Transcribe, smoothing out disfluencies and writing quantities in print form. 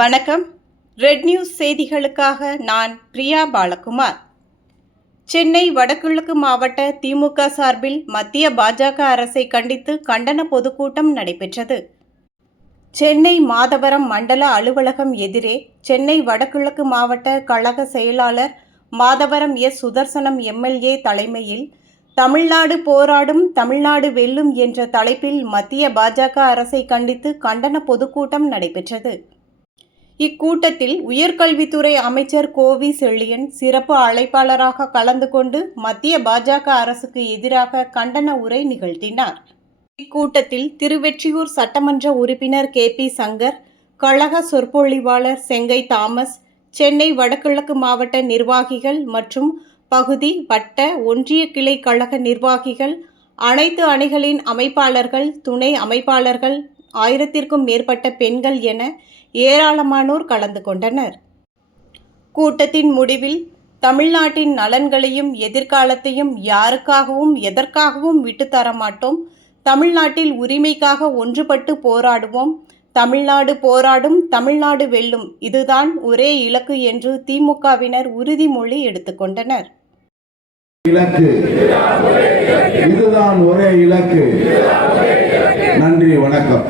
வணக்கம். Red news செய்திகளுக்காக நான் பிரியா பாலகுமார். சென்னை வடகிழக்கு மாவட்ட திமுக சார்பில் மத்திய பாஜக அரசை கண்டித்து கண்டன பொதுக்கூட்டம் நடைபெற்றது. சென்னை மாதவரம் மண்டல அலுவலகம் எதிரே சென்னை வடகிழக்கு மாவட்ட கழக செயலாளர் மாதவரம் சுதர்சனம் எம்எல்ஏ தலைமையில் தமிழ்நாடு போராடும் தமிழ்நாடு வெல்லும் என்ற தலைப்பில் மத்திய பாஜக அரசை கண்டித்து கண்டன பொதுக்கூட்டம் நடைபெற்றது. இக்கூட்டத்தில் உயர்கல்வித்துறை அமைச்சர் கோவி செழியன் சிறப்பு அழைப்பாளராக கலந்து கொண்டு மத்திய பாஜக அரசுக்கு எதிராக கண்டன உரை நிகழ்த்தினார். இக்கூட்டத்தில் திருவெற்றியூர் சட்டமன்ற உறுப்பினர் KP சங்கர், கழக சொற்பொழிவாளர் செங்கை தாமஸ், சென்னை வடகிழக்கு மாவட்ட நிர்வாகிகள் மற்றும் பகுதி வட்ட ஒன்றிய கிளை கழக நிர்வாகிகள், அனைத்து அணிகளின் அமைப்பாளர்கள், துணை அமைப்பாளர்கள், 1000க்கும் மேற்பட்ட பெண்கள் என ஏராளமானோர் கலந்து கொண்டனர். கூட்டத்தின் முடிவில் தமிழ்நாட்டின் நலன்களையும் எதிர்காலத்தையும் யாருக்காகவும் எதற்காகவும் விட்டுத்தர மாட்டோம், தமிழ்நாட்டில் உரிமைக்காக ஒன்றுபட்டு போராடுவோம், தமிழ்நாடு போராடும் தமிழ்நாடு வெல்லும், இதுதான் ஒரே இலக்கு என்று திமுகவினர் உறுதிமொழி எடுத்துக்கொண்டனர். இதுதான் ஒரே இலக்கு. நன்றி, வணக்கம்.